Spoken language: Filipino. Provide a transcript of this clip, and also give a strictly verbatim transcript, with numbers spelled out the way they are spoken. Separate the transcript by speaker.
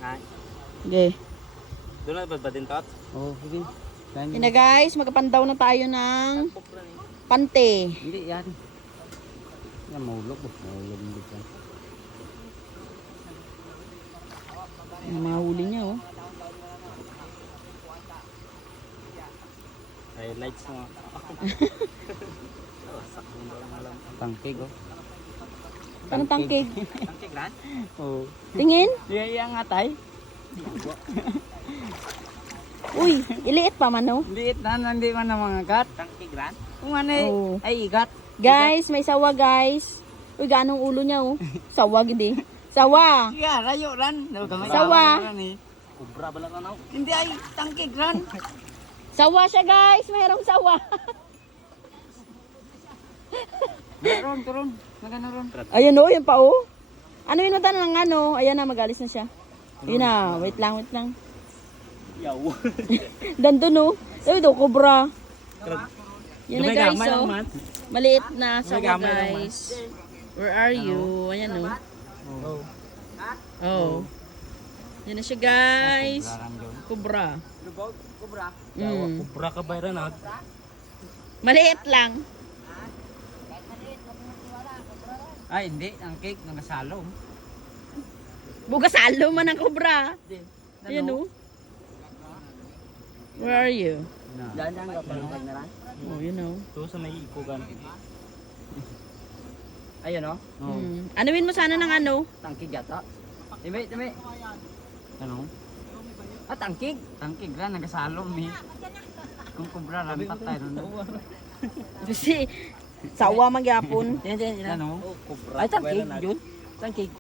Speaker 1: Ay.
Speaker 2: Okay.
Speaker 1: Doon na ba din tot?
Speaker 3: Oo, sige.
Speaker 2: Yun na guys, magkapandaw na tayo ng pante.
Speaker 3: Hindi, yan. Yan, mahulog. Oh. Mahulog hindi yan.
Speaker 2: Yung mga huli niya oh.
Speaker 1: Highlights mo.
Speaker 3: Tangkig, oh.
Speaker 2: Anong tangkig?
Speaker 1: Tangkig ran?
Speaker 3: Oo.
Speaker 2: Tingin?
Speaker 3: Yan, yan nga tay.
Speaker 2: Uy, iliit pa man oh.
Speaker 3: Liit na, hindi man na mga gat.
Speaker 1: Tangkig ran?
Speaker 3: Kung ano ay,
Speaker 2: Oo.
Speaker 3: ay igat.
Speaker 2: Guys, may sawa guys. Uy, ganong ulo niya oh. Sawa gindi. Sawa.
Speaker 3: Sige, rayo ran.
Speaker 2: Sawa.
Speaker 1: Kubra ba lang ano?
Speaker 3: Hindi ay tangkig ran.
Speaker 2: Sawa siya guys, mayroong sawa.
Speaker 3: Meron, turon. Magano ron.
Speaker 2: Ayan oh, yan pa oh. Ano yun mata ng ano? Ayan na, magalis na siya. Yun na, wait lang, wait lang.
Speaker 1: Yaw.
Speaker 2: Dandun oh. Ay, daw, cobra. Yan na guys oh. Maliit na sawa guys. Where are you? Ayan oh.
Speaker 3: Oo.
Speaker 2: Oh. Yan na siya guys. Cobra.
Speaker 3: Kubra.
Speaker 2: Mm.
Speaker 1: Kubra ka ba ran?
Speaker 2: Maliit lang.
Speaker 3: Ay, hindi. Tangkig. Nangasalong.
Speaker 2: Bugasalo man ang cobra. Ayan
Speaker 3: Ano?
Speaker 2: oh. Where are you?
Speaker 3: Diyan lang ka pa na ran.
Speaker 2: Oh, you know.
Speaker 1: Ito sa may ikugan.
Speaker 3: Ayun, oh.
Speaker 2: Mm. Anuin mo sana ng ano?
Speaker 3: Tangkig yata. Timi, timi. Ano? Ah, tangkig. Tangkig ran. Nagasalong eh. Kung kubra ran, patay ron.
Speaker 2: Kasi sawa magyapon.
Speaker 3: Yan, yan, yan. Ano? Ay, tangkig. Yun. Tangkig.